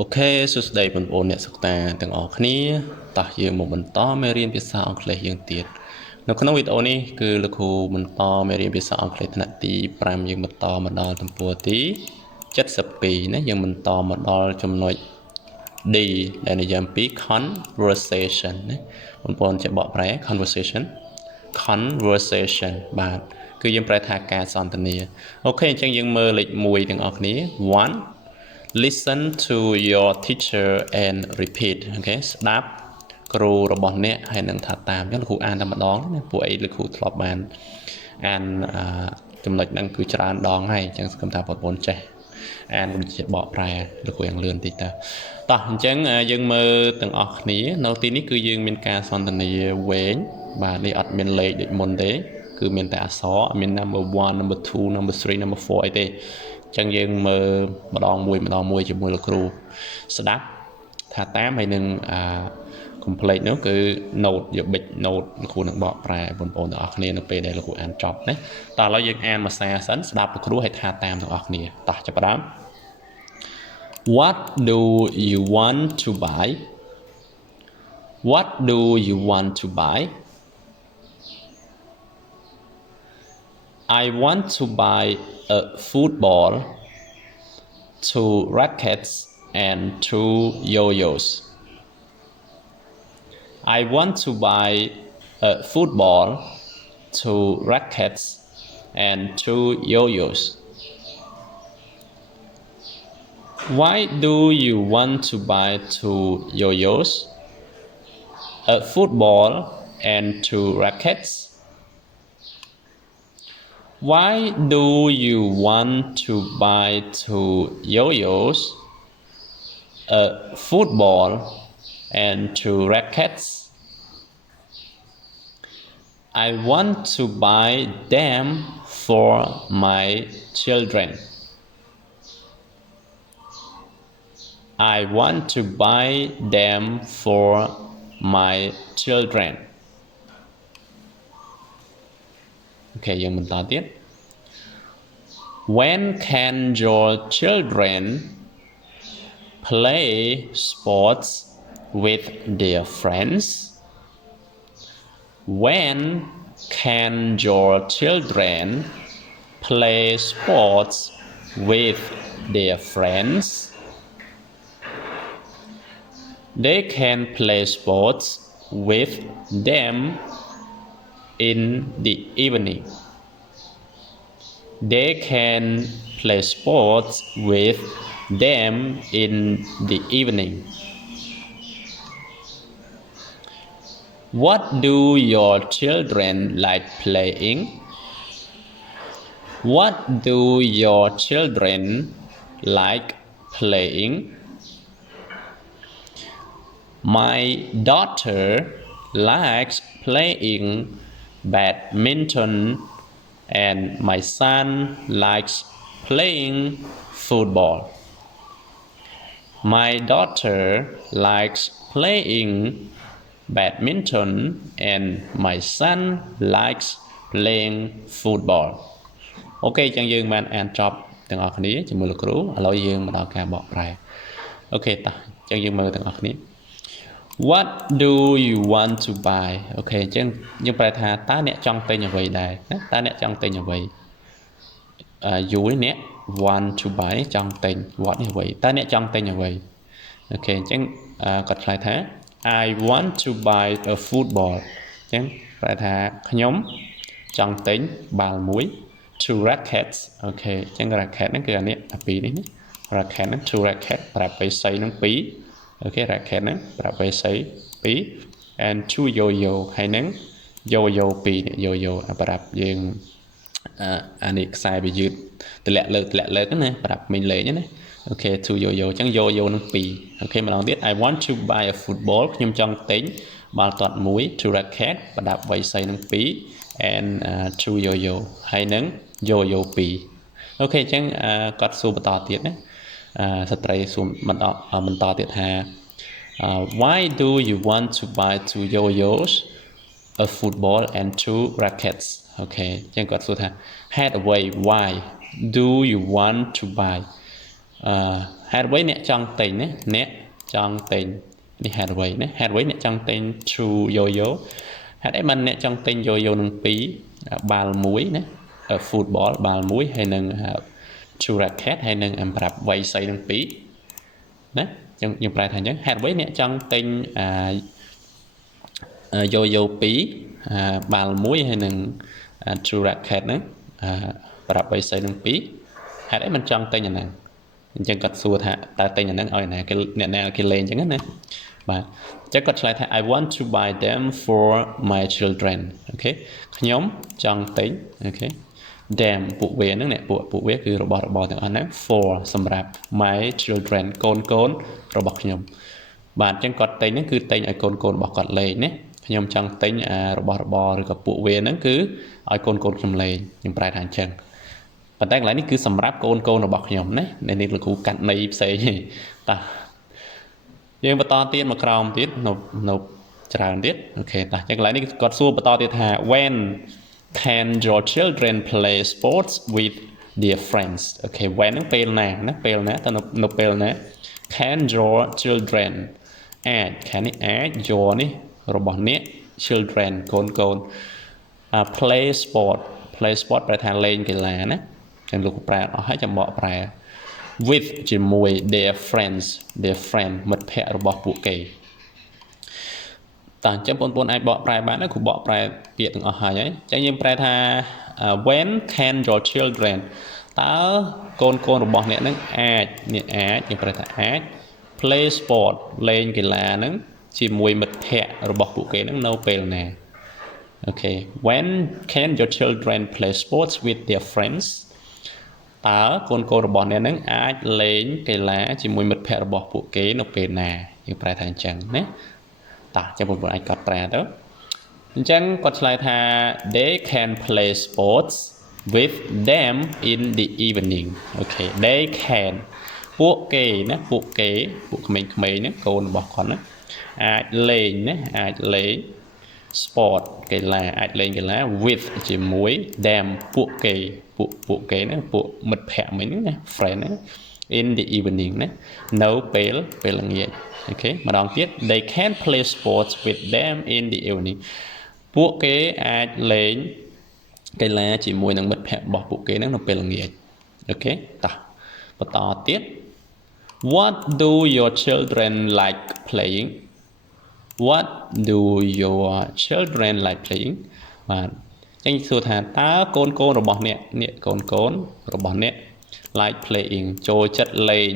អូខេសួស្តីបងប្អូនអ្នកសិក្សាទាំងអស់គ្នាតោះយើងមកបន្តមេរៀនភាសាអង់គ្លេសយើងទៀតនៅក្នុងវីដេអូនេះគឺលោកគ្រូបន្តមេរៀនភាសាអង់គ្លេសថ្នាក់ទី5យើងបន្តមកដល់ទំព័រទី72ណាយើងបន្តមកដល់ចំណុច D ដែលនិយាយអំពី conversation ណាបងប្អូនចេះបកប្រែ conversation បាទគឺយើងប្រែថាការសន្ទនាអូខេអញ្ចឹងយើងមើលលេខ1ទាំងអស់គ្នា 1Listen to your teacher and repeat អូខេស្ដាប់គ្រូរបស់អ្នកហើយនឹងថាតាមអញ្ចឹងលោកគ្រូអានតែម្ដងណាពួកអីលោកគ្រូធ្លាប់បានអានចំណុចហ្នឹងគឺច្រើនដងហើយអញ្ចឹងសង្ឃឹមថាបងប្អូនចេះអានដូចជាបកប្រែលោកគ្រូយ៉ាងលឿនតិចតើតោះអញ្ចឹងយើងមើលទាំងអស់គ្នានៅទីនេះគឺយើងមានការសន្ទនាវែងបាទនេះអត់មានលេខដូចមុនទេគឺមានតែអក្សរមាន number 1 number 2 number 3 number 4អីទេចឹងយើងមើលម្ដងមួយជាមួយលោកគ្រូស្ដាប់ថាតាមហើយនឹងcomplete នោះគឺ note យក big note លោកគ្រូនឹងបកប្រែបងប្អូនទាំងអស់គ្នានៅពេលដែលលោកគ្រូអានចប់ណាតោះឥឡូវយើងអានភាសាសិនស្ដាប់លោកគ្រូហើយថាតាមទាំងអស់គ្នាតោះចាប់ផ្ដើម What do you want to buy? What do you want to buy? I want to buy a football, 2 rackets and 2 yo-yos. I want to buy a football, 2 rackets and 2 yo-yos. Why do you want to buy 2 yo-yos, a football and 2 rackets? Why do you want to buy 2 yo-yos, a football and 2 rackets? I want to buy them for my children. I want to buy them for my children. Okay, យើងបន្តទៀត When can your children play sports with their friends? When can your children play sports with their friends? They can play sports with them in the evening. They can play sports with them in the evening. What do your children like playing? What do your children like playing? My daughter likes playing badminton and my son likes playing football. My daughter likes playing badminton and my son likes playing football. អូខេចឹងយើងបានអានចប់ទាំងអស់គ្នាជាមួយលោកគ្រូឥឡូវយើងមកដល់ការបកប្រែអូខេតោះចឹងយើងមើលទាំងអស់គ្នា What do you want to buy អូខេអញ្ចឹងយើងប្រែថាតើអ្នកចង់ទិញអ្វីដែរណាតើអ្នកចង់ទិញអ្វីyou អ្នក want to buy ចង់ទិញ what នេះអ្វីតើអ្នកចង់ទិញអ្វីអូខេអញ្ចឹងគាត់ឆ្លើយថា I want to buy a football អញ្ចឹងប្រែថាខ្ញុំចង់ទិញបាល់មួយ 2 rackets អូខេអញ្ចឹង racket ហ្នឹងគឺអានេះអាពីរនេះណា racket ហ្នឹង 2 racket ប្រាប់បិស័យហ្នឹង2អូខេ racket ហ្នឹងប្រាប់បិស័យ2 and 2 yo-yo ហើយហ្នឹង yo-yo 2នេះ yo-yo ប្រាប់យើងអានេះខ្សែវាយឺតទម្លាក់លើកណាប្រាប់មិញលេងណាអូខេ 2 yo-yo អញ្ចឹង yo-yo នឹង2អូខេម្ដងទៀត I want to buy a football ខ្ញុំចង់ទិញបាល់ទាត់មួយ 2 racket ប្រដាប់វៃស័យនឹង2 and 2 yo-yo ហើយនឹង yo-yo 2អូខេអញ្ចឹងគាត់សួរបន្តទៀតណាស្ត្រីសួរបន្តទៀតថា Why do you want to buy 2 yo-yos, a football and 2 rackets? អូខេអញ្ចឹងគាត់សួរថាហេតុអ្វី Why do you want to buy hạt với nè trong tình nè nè trong tình đi hạt với nè trong tình true yo hạt ấy mình nè trong tình yo nâng pí bal muối nè football bal muối hay nâng true racket hay nâng em bạp vay xây nâng pí nè trong những bài thành nhớ hạt với nè trong tình yo pí bal muối hay nâng true racket nè bạp vay xây nâng pí hạt ấy mình trong tình nhà nàng chẳng cắt xua thà ta tên nhà năng ơi nè cái nè cái lên chẳng hết nè và chắc cắt lại thà I want to buy them for my children ok nhóm trong tính ok them bộ về nước nè bộ vềคือរបបទាំងអស់ហ្នឹង for សម្រាប់ my children កូនរបស់ខ្ញុំបាទអញ្ចឹងគាត់តែងហ្នឹងគឺតែងឲ្យកូនរបស់គាត់លេងណាខ្ញុំចង់តែងរបស់របរឬក៏ពួកវាហ្នឹងគឺឲ្យកូនខ្ញុំលេងខ្ញុំប្រែថាអញ្ចឹងប៉ុន្តែកន្លែងនេះគឺសម្រាប់កូនរបស់ខ្ញុំណានេះលោកគ្រូកាត់ន័យផ្សេងតាយើងបន្តទៀតមកក្រោមទៀតនៅច្រើនទៀតអូខេតាចឹងកន្លែងនេះគាត់សួរបន្តទៀតថា when can your children play sports with their friends អូខេ when ហ្នឹងពេលណាពេលណាទៅនៅពេលណា can your children អាច can នេះអាច your នេះរបស់អ្នក children កូនplay sport ប្រែថាលេងកីឡាណាចឹងលោកប្រែអស់ហើយចាំបកប្រែ with ជាមួយ their friend មិត្តភ័ក្តិរបស់ពួកគេតើអញ្ចឹងបងប្អូនអាចបកប្រែបានណាគ្រូបកប្រែពាក្យទាំងអស់ហើយចឹងយើងប្រែថា when can your children តើកូនរបស់អ្នកនឹងអាចយើងប្រែថាអាច play sport លេងកីឡាហ្នឹងជាមួយមិត្តភ័ក្តិរបស់ពួកគេហ្នឹងនៅពេលណាអូខេ when can your children play sports with their friends តើកូនរបស់អ្នកនឹងអាចលេងកីឡាជាមួយមិត្តភ័ក្តិរបស់ពួកគេនៅពេលណាយើងប្រែថាអញ្ចឹងណាតើចាំបងប្អូនអាចកត់ត្រាទៅអញ្ចឹងគាត់ឆ្លើយថា they can play sports with them in the evening អូខេ they can ពួកគេពួកក្មេងៗហ្នឹងកូនរបស់គាត់ណាអាចលេងអាចលេង sport កីឡាអាចលេងកីឡា with ជាមួយ them ពួកគេណាពួកមិត្តភ័ក្តិមិញណា friend ណា in the evening ណានៅពេលល្ងាចអូខេម្ដងទៀត they can play sports with them in the evening ពួកគេអាចលេងកីឡាជាមួយនឹងមិត្តភ័ក្តិរបស់ពួកគេហ្នឹងនៅពេលល្ងាចអូខេតោះបន្តទៀត what do your children like playing What do your children like playing បាទអញ្ចឹងសួរថាតើកូនរបស់អ្នកកូនរបស់អ្នក like playing ចូលចិត្តលេង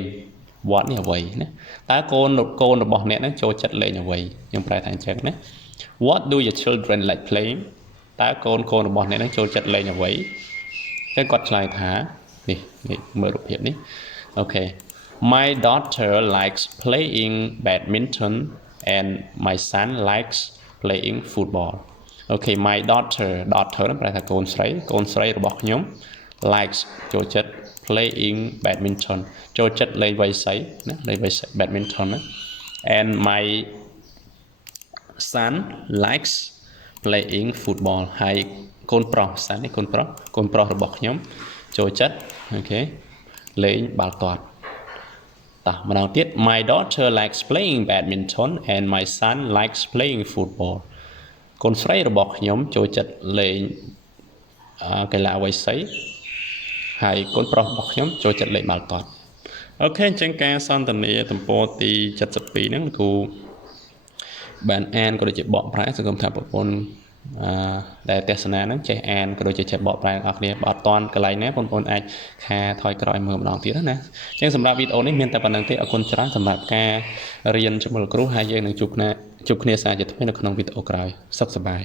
what នេះអ្វីណាតើកូនរបស់អ្នកហ្នឹងចូលចិត្តលេងអ្វីខ្ញុំប្រែថាអញ្ចឹងណា What do your children like playing តើកូនរបស់អ្នកហ្នឹងចូលចិត្តលេងអ្វីចឹងគាត់ឆ្លើយថានេះមើលរូបភាពនេះអូខេ My daughter likes playing badminton and my son likes playing football អូខេ my daughter ប្រែថាកូនស្រីរបស់ខ្ញុំ likes ចូលចិត្ត playing badminton ចូលចិត្តលេងវាយសីណាលេងវាយសី badminton ណា and my son likes playing football ហើយកូនប្រុស son នេះកូនប្រុសរបស់ខ្ញុំចូលចិត្តអូខេលេងបាល់ទាត់តោះម្ដងទៀត My daughter likes playing badminton and my son likes playing football កូនស្រីរបស់ខ្ញុំចូលចិត្តលេងកីឡាវាយសីហើយកូនប្រុសរបស់ខ្ញុំចូលចិត្តលេងបាល់ទាត់អូខេអញ្ចឹងការសន្ទនាទំព័រទី72ហ្នឹងគ្រូបានអានក៏ដូចជាបកប្រែសង្ឃឹមថាបងប្អូនដែលទស្សនាហ្នឹងចេះអានក៏ដូចជាចេះបកប្រែអ្នកគ្នាបើអត់ទាន់កន្លែងណាបងប្អូនអាចថយក្រោយមើលម្ដងទៀតណាអញ្ចឹងសម្រាប់វីដេអូនេះមានតែប៉ុណ្្នឹងទេអរគុណច្រើនសម្រាប់ការរៀនជាមួយលោកគ្រូហើយយើងនឹងជួបគ្នាសារជាថ្មីនៅក្នុងវីដេអូក្រោយសុខសប្បាយ